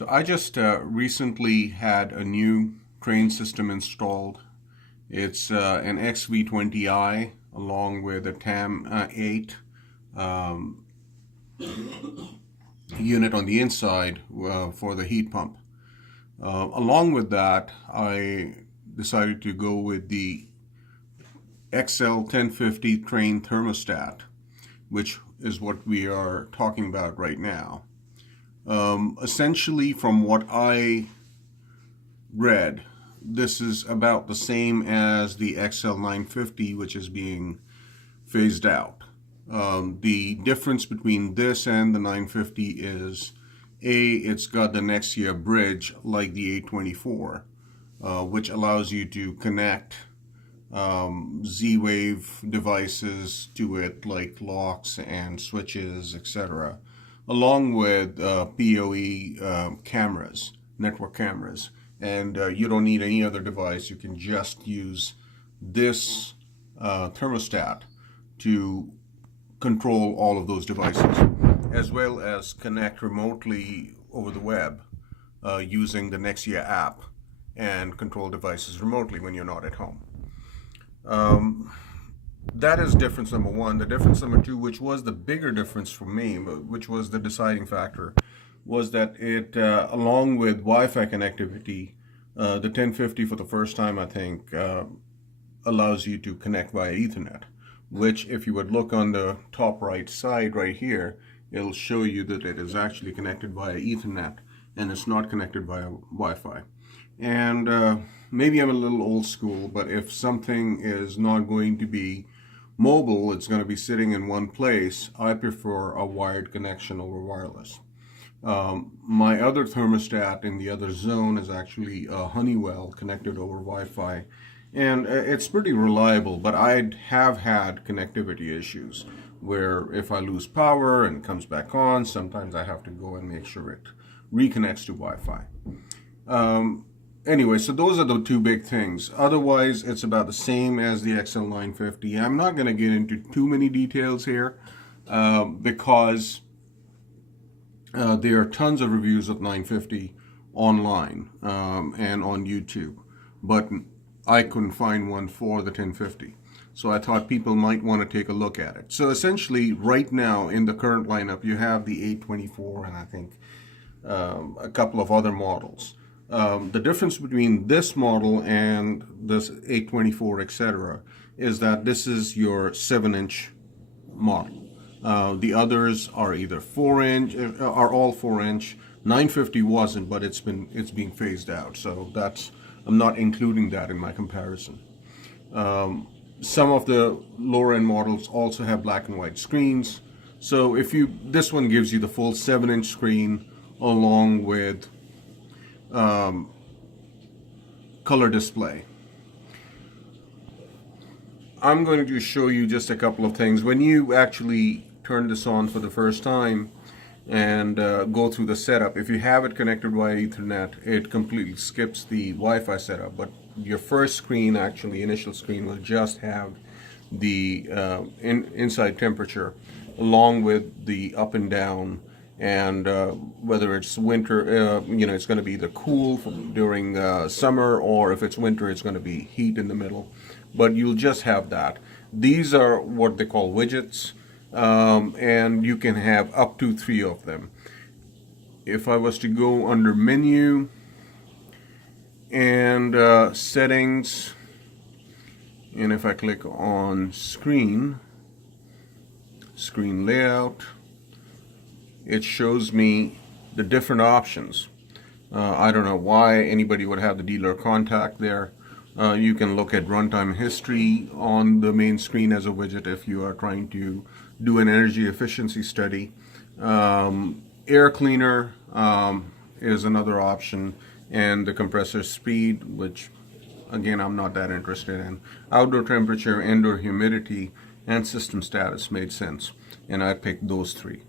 So I just recently had a new Trane system installed. It's an XV20i along with a TAM8 um, unit on the inside for the heat pump. Along with that, I decided to go with the XL 1050 Trane Thermostat, which is what we are talking about right now. Essentially, from what I read, this is about the same as the XL 950, which is being phased out. The difference between this and the 950 is, it's got the Nexia bridge like the 824, which allows you to connect Z-Wave devices to it, like locks and switches, etc., along with PoE cameras, network cameras. And you don't need any other device. You can just use this thermostat to control all of those devices, as well as connect remotely over the web using the Nexia app and control devices remotely when you're not at home. That is difference number one. The difference number two, which was the bigger difference for me, which was the deciding factor, was that it, along with Wi-Fi connectivity, the 1050 for the first time, I think, allows you to connect via Ethernet, which if you would look on the top right side right here, it'll show you that it is actually connected via Ethernet and it's not connected via Wi-Fi. And maybe I'm a little old school, but if something is not going to be mobile, it's going to be sitting in one place, I prefer a wired connection over wireless. My other thermostat in the other zone is actually a Honeywell connected over Wi-Fi, and it's pretty reliable, but I have had connectivity issues where if I lose power and it comes back on, sometimes I have to go and make sure it reconnects to Wi-Fi. Anyway, so those are the two big things. Otherwise, it's about the same as the XL 950. I'm not going to get into too many details here because there are tons of reviews of 950 online and on YouTube, but I couldn't find one for the 1050. So I thought people might want to take a look at it. So essentially, right now in the current lineup, you have the 824 and I think a couple of other models. The difference between this model and this 824, etc., is that this is your 7-inch model. The others are either 4-inch, are all 4-inch. 950 wasn't, but it's being phased out. So I'm not including that in my comparison. Some of the lower end models also have black and white screens. So this one gives you the full 7-inch screen along with color display. I'm going to show you just a couple of things. When you actually turn this on for the first time and go through the setup, if you have it connected via Ethernet, it completely skips the Wi-Fi setup, but your first screen, actually initial screen, will just have the inside temperature along with the up and down, and whether it's winter, it's going to be either cool during summer, or if it's winter, it's going to be heat in the middle. But you'll just have that. These are what they call widgets, and you can have up to 3 of them. If I was to go under menu and settings, and if I click on screen layout, it shows me the different options. I don't know why anybody would have the dealer contact there. You can look at runtime history on the main screen as a widget if you are trying to do an energy efficiency study. Air cleaner is another option, and the compressor speed, which again I'm not that interested in. Outdoor temperature, indoor humidity, and system status made sense, and I picked those 3.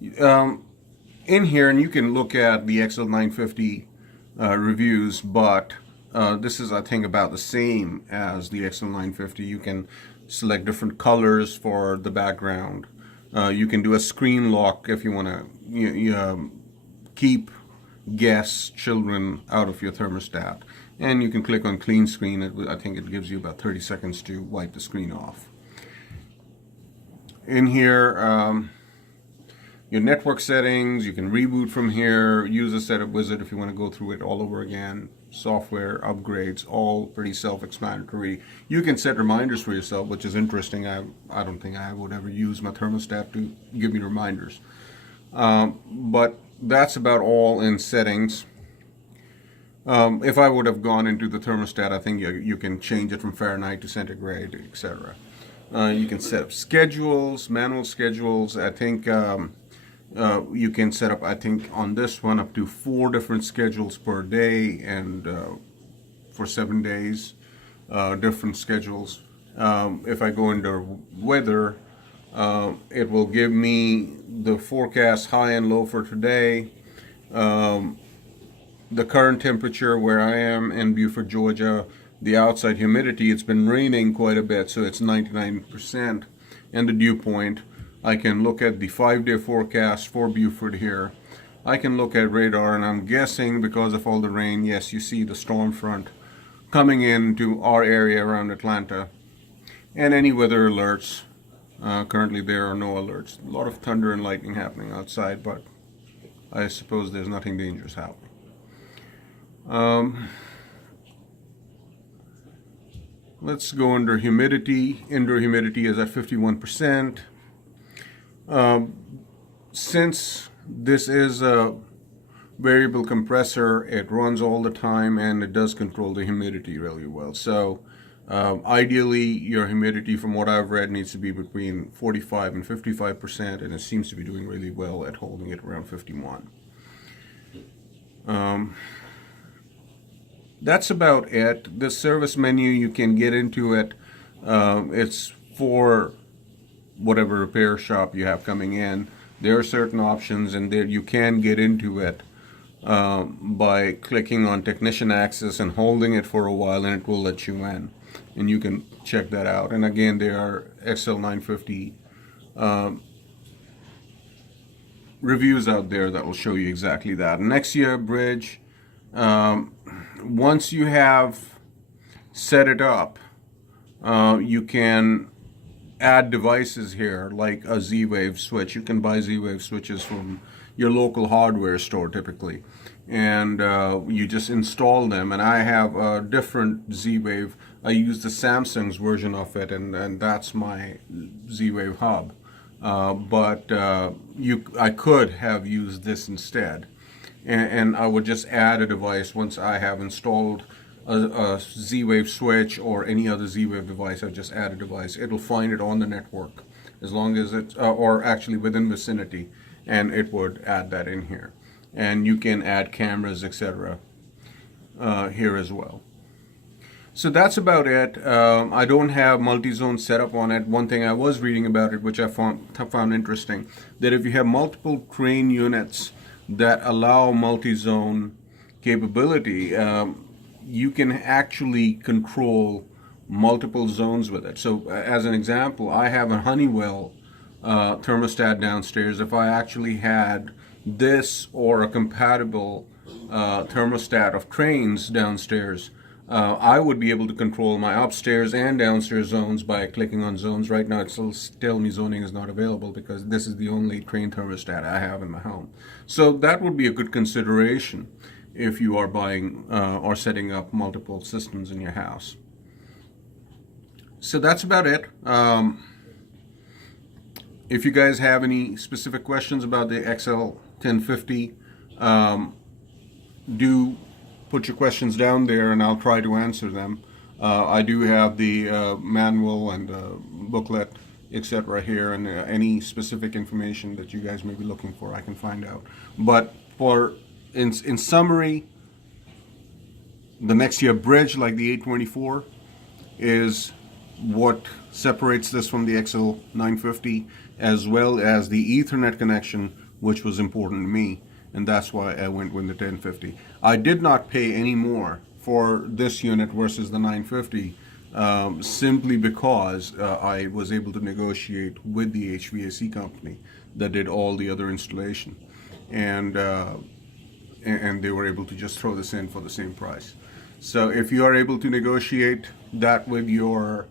In here, and you can look at the XL 950 reviews, but this is, I think, about the same as the XL 950. You can select different colors for the background. You can do a screen lock if you want to keep guests, children out of your thermostat. And you can click on clean screen. I think it gives you about 30 seconds to wipe the screen off. In here, your network settings, you can reboot from here, use a setup wizard if you want to go through it all over again. Software upgrades, all pretty self-explanatory. You can set reminders for yourself, which is interesting. I don't think I would ever use my thermostat to give me reminders. But that's about all in settings. If I would have gone into the thermostat, I think you can change it from Fahrenheit to centigrade, etc. You can set up schedules, manual schedules. I think you can set up, I think on this one, up to 4 different schedules per day, and for 7 days, different schedules. If I go under weather, it will give me the forecast high and low for today, the current temperature where I am in Beaufort, Georgia, the outside humidity. It's been raining quite a bit, so it's 99%, and the dew point. I can look at the 5-day forecast for Beaufort here. I can look at radar, and I'm guessing because of all the rain, yes, you see the storm front coming into our area around Atlanta. And any weather alerts. Currently there are no alerts. A lot of thunder and lightning happening outside, but I suppose there's nothing dangerous happening. Let's go under humidity. Indoor humidity is at 51%. Since this is a variable compressor, it runs all the time and it does control the humidity really well. So ideally your humidity, from what I've read, needs to be between 45 and 55%, and it seems to be doing really well at holding it around 51. That's about it. The service menu, you can get into it. It's for whatever repair shop you have coming in. There are certain options, and there you can get into it by clicking on technician access and holding it for a while, and it will let you in, and you can check that out. And again, there are XL950 reviews out there that will show you exactly that. Nexia bridge, once you have set it up, you can add devices here, like a Z-Wave switch. You can buy Z-Wave switches from your local hardware store typically, and you just install them. And I have a different Z-Wave. I use the Samsung's version of it, and that's my Z-Wave hub. But I could have used this instead, and I would just add a device once I have installed a Z-Wave switch or any other Z-Wave device. I just add a device. It'll find it on the network as long as it's, or actually within vicinity, and it would add that in here. And you can add cameras, etc. Here as well. So that's about it. I don't have multi-zone setup on it. One thing I was reading about it, which I found interesting, that if you have multiple Trane units that allow multi-zone capability, you can actually control multiple zones with it. So as an example, I have a Honeywell thermostat downstairs. If I actually had this or a compatible thermostat of Trane's downstairs, I would be able to control my upstairs and downstairs zones by clicking on zones. Right now, it's still telling me zoning is not available because this is the only Trane thermostat I have in my home. So that would be a good consideration if you are buying or setting up multiple systems in your house. So that's about it. If you guys have any specific questions about the XL1050, do put your questions down there and I'll try to answer them. I do have the manual and booklet, etc. here, and any specific information that you guys may be looking for, I can find out. But in summary, the Nexia bridge, like the 824, is what separates this from the XL950, as well as the Ethernet connection, which was important to me, and that's why I went with the 1050. I did not pay any more for this unit versus the 950 simply because I was able to negotiate with the HVAC company that did all the other installation, and they were able to just throw this in for the same price. So if you are able to negotiate that with your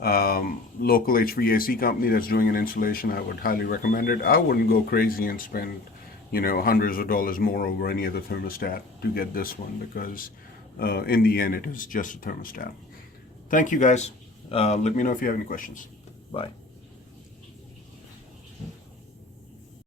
local HVAC company that's doing an installation, I would highly recommend it. I wouldn't go crazy and spend, hundreds of dollars more over any other thermostat to get this one, because in the end, it is just a thermostat. Thank you, guys. Let me know if you have any questions. Bye.